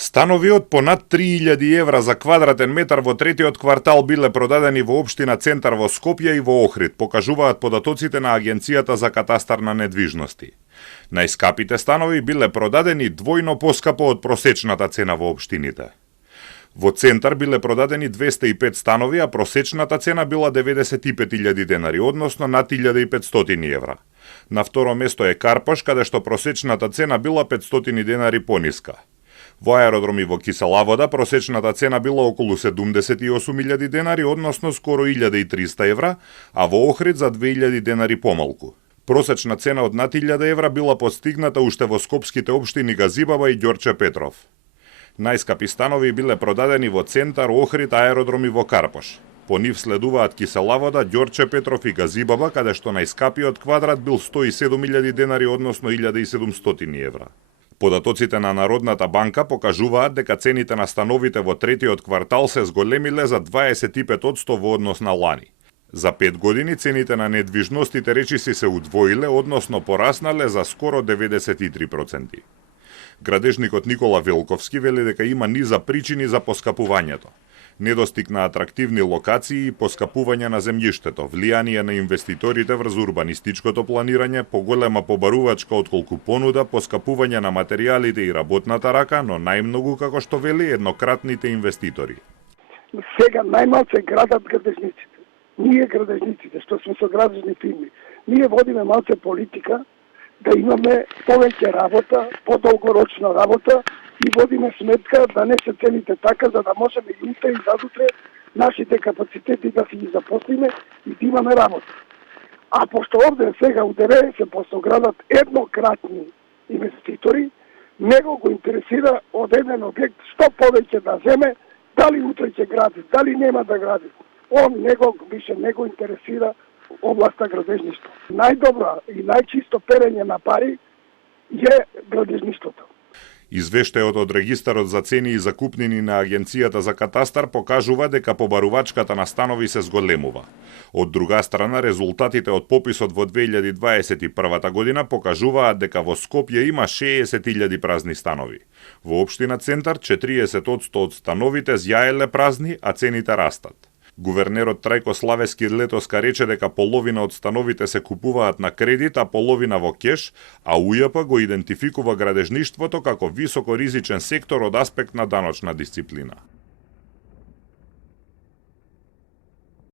Станови од по над 3000 евра за квадратен метар во третиот квартал биле продадени во општина Центар во Скопје и во Охрид, покажуваат податоците на Агенцијата за катастар на недвижности. Најскапите станови биле продадени двојно поскапо од просечната цена во општините. Во Центар биле продадени 205 станови, а просечната цена била 95.000 денари, односно над 1500 евра. На второ место е Карпош, каде што просечната цена била 500 денари пониска. Во аеродроми во Кисела Вода просечната цена била околу 78.000 денари, односно скоро 1300 евра, а во Охрид за 2000 денари помалку. Просечна цена од над 1000 евра била постигната уште во скопските општини Газибаба и Ѓорче Петров. Најскапи станови биле продадени во Центар, Охрид, аеродроми во Карпош. По нив следуваат Кисела Вода, Ѓорче Петров и Газибаба, каде што најскапиот квадрат бил 107.000 денари, односно 1700 евра. Податоците на Народната банка покажуваат дека цените на становите во третиот квартал се зголемиле за 25% во однос на лани. За 5 години цените на недвижностите речиси се удвоиле, односно пораснале за скоро 93%. Градежникот Никола Велковски вели дека има низа причини за поскапувањето. Недостиг на атрактивни локации и поскапување на земјиштето, влијание на инвеститорите врз урбанистичкото планирање, поголема побарувачка отколку понуда, поскапување на материјалите и работната рака, но најмногу, како што вели, еднократните инвеститори. Сега најмалце градат градежниците. Ние градежниците, што сме со градежни фирми, ние водиме малце политика да имаме повеќе работа, подолгорочна работа, и водиме сметка да не се цените така, за да можеме и утре и задутре нашите капацитети да си ги запослиме и да имаме работа. А пошто овде сега у 90% градат еднократни инвеститори, него го интересира од еден објект што повеќе да земе, дали утре ќе гради, дали нема да гради. Него више не го интересира областа градежништво. Најдобро и најчисто перење на пари е градежништвото. Извештајот од Регистарот за цени и закупнини на Агенцијата за катастар покажува дека побарувачката на станови се зголемува. Од друга страна, резултатите од пописот во 2021 година покажуваат дека во Скопје има 60.000 празни станови. Во општина Центар 40% од становите зјаеле празни, а цените растат. Гувернерот Трајко Славески летоска рече дека половина од становите се купуваат на кредит, а половина во кеш, а УЈП го идентификува градежништвото како високоризичен сектор од аспект на даночна дисциплина.